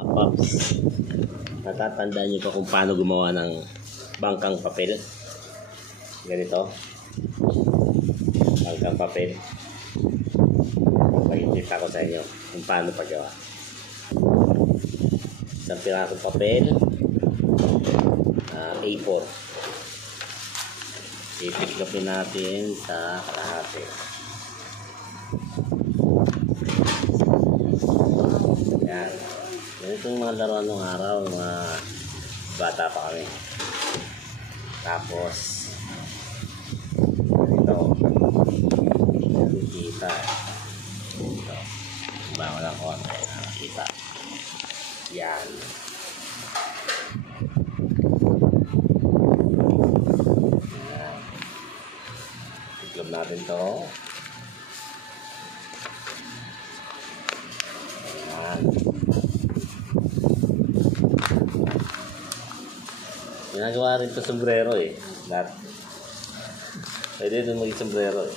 Pops, natatandaan niyo pa kung paano gumawa ng bangkang papel? Ganito. Bangkang papel. Pakikita ko sa inyo kung paano paggawa. Isang pirasong papel, A4. Ipiklopin natin sa kalahati. Yan. Ganito yung mga laruan ng araw, mga bata pa kami. Tapos ito, nakikita ito, bago lang ko nakikita yan. Iklop natin to. Yan. Ginagawa rin ito sombrero eh. Lahat. Pwede ito maging sombrero eh.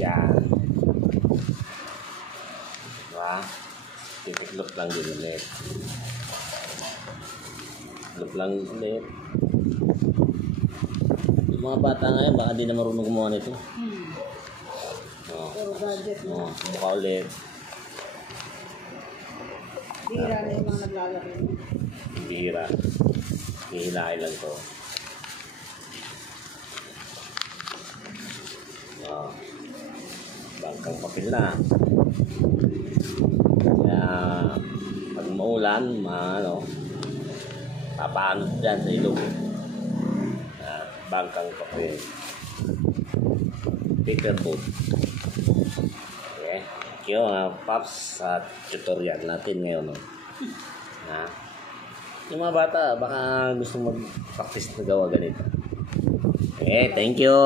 Yan. Diba? Titiklop lang din ulit. Tiklop lang ulit. Yung mga bata ngayon, baka di na marunong gumawa nito. Mukha ulit. Bihira na yung mga naglalaro. Bihira. Hihilahin lang to. Bangkang papel na. Kaya pag maulan, papaanod dyan sa ilog. Bangkang papel. Paper boat. Okay. Thank you Pops sa tutorial natin ngayon. Yung mga bata, baka gusto mag-practice na gawa ganito. Okay, thank you.